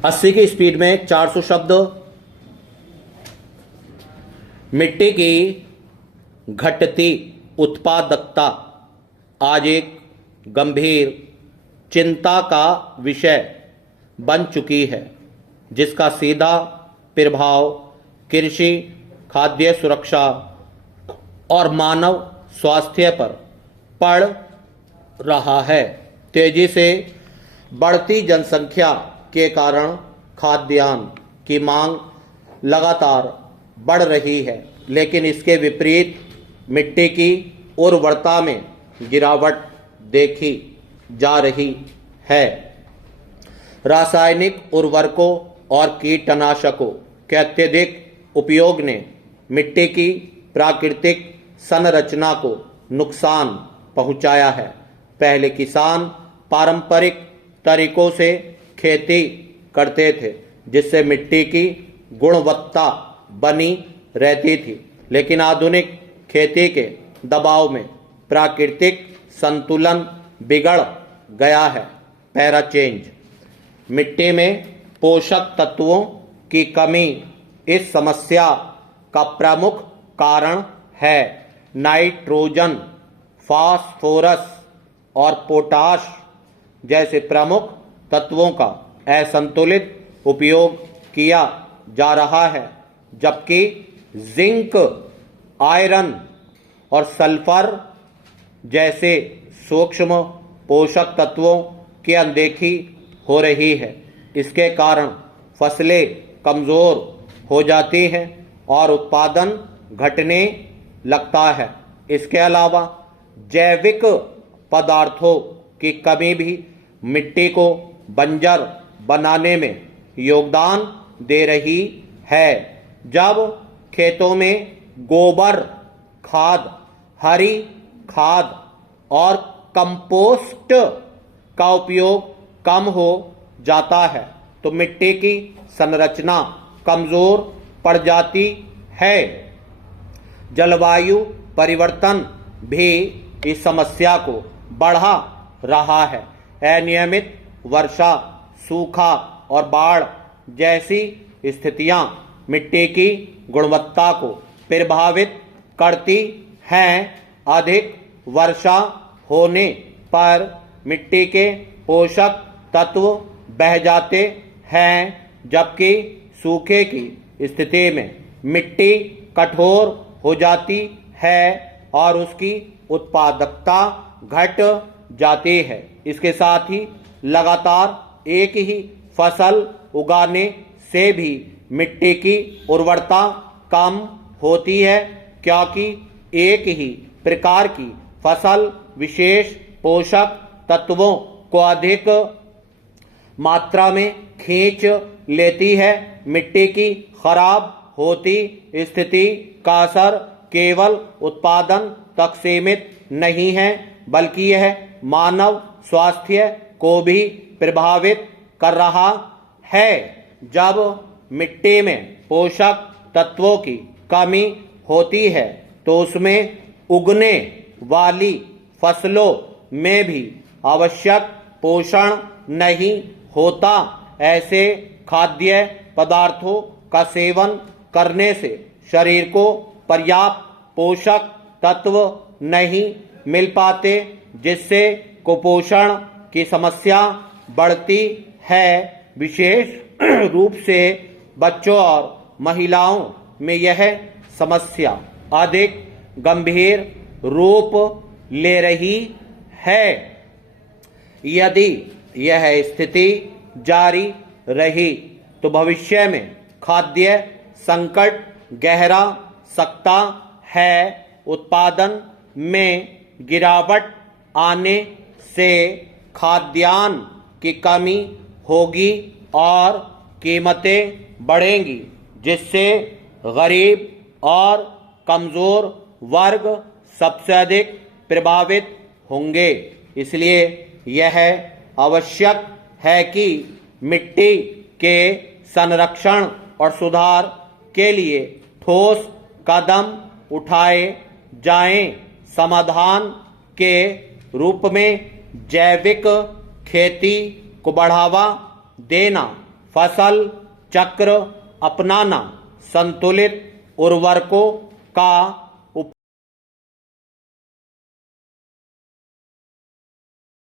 80 की स्पीड में 400 शब्द। मिट्टी की घटती उत्पादकता आज एक गंभीर चिंता का विषय बन चुकी है, जिसका सीधा प्रभाव कृषि, खाद्य सुरक्षा और मानव स्वास्थ्य पर पड़ रहा है। तेजी से बढ़ती जनसंख्या के कारण खाद्यान्न की मांग लगातार बढ़ रही है, लेकिन इसके विपरीत मिट्टी की उर्वरता में गिरावट देखी जा रही है। रासायनिक उर्वरकों और कीटनाशकों के अत्यधिक उपयोग ने मिट्टी की प्राकृतिक संरचना को नुकसान पहुंचाया है। पहले किसान पारंपरिक तरीकों से खेती करते थे, जिससे मिट्टी की गुणवत्ता बनी रहती थी, लेकिन आधुनिक खेती के दबाव में प्राकृतिक संतुलन बिगड़ गया है। Para change. मिट्टी में पोषक तत्वों की कमी इस समस्या का प्रमुख कारण है। नाइट्रोजन, फास्फोरस और पोटाश जैसे प्रमुख तत्वों का असंतुलित उपयोग किया जा रहा है, जबकि जिंक, आयरन और सल्फर जैसे सूक्ष्म पोषक तत्वों की अनदेखी हो रही है। इसके कारण फसलें कमज़ोर हो जाती हैं और उत्पादन घटने लगता है। इसके अलावा जैविक पदार्थों की कमी भी मिट्टी को बंजर बनाने में योगदान दे रही है। जब खेतों में गोबर खाद, हरी खाद और कंपोस्ट का उपयोग कम हो जाता है, तो मिट्टी की संरचना कमज़ोर पड़ जाती है। जलवायु परिवर्तन भी इस समस्या को बढ़ा रहा है। अनियमित वर्षा, सूखा और बाढ़ जैसी स्थितियां मिट्टी की गुणवत्ता को प्रभावित करती हैं। अधिक वर्षा होने पर मिट्टी के पोषक तत्व बह जाते हैं, जबकि सूखे की स्थिति में मिट्टी कठोर हो जाती है और उसकी उत्पादकता घट जाती है। इसके साथ ही लगातार एक ही फसल उगाने से भी मिट्टी की उर्वरता कम होती है, क्योंकि एक ही प्रकार की फसल विशेष पोषक तत्वों को अधिक मात्रा में खींच लेती है। मिट्टी की खराब होती स्थिति का असर केवल उत्पादन तक सीमित नहीं है, बल्कि यह मानव स्वास्थ्य को भी प्रभावित कर रहा है। जब मिट्टी में पोषक तत्वों की कमी होती है, तो उसमें उगने वाली फसलों में भी आवश्यक पोषण नहीं होता। ऐसे खाद्य पदार्थों का सेवन करने से शरीर को पर्याप्त पोषक तत्व नहीं मिल पाते, जिससे कुपोषण की समस्या बढ़ती है। विशेष रूप से बच्चों और महिलाओं में यह समस्या अधिक गंभीर रूप ले रही है। यदि यह स्थिति जारी रही तो भविष्य में खाद्य संकट गहरा सकता है। उत्पादन में गिरावट आने से खाद्यान्न की कमी होगी और कीमतें बढ़ेंगी, जिससे गरीब और कमज़ोर वर्ग सबसे अधिक प्रभावित होंगे। इसलिए यह आवश्यक है कि मिट्टी के संरक्षण और सुधार के लिए ठोस कदम उठाए जाएं। समाधान के रूप में जैविक खेती को बढ़ावा देना, फसल चक्र अपनाना संतुलित उर्वरकों का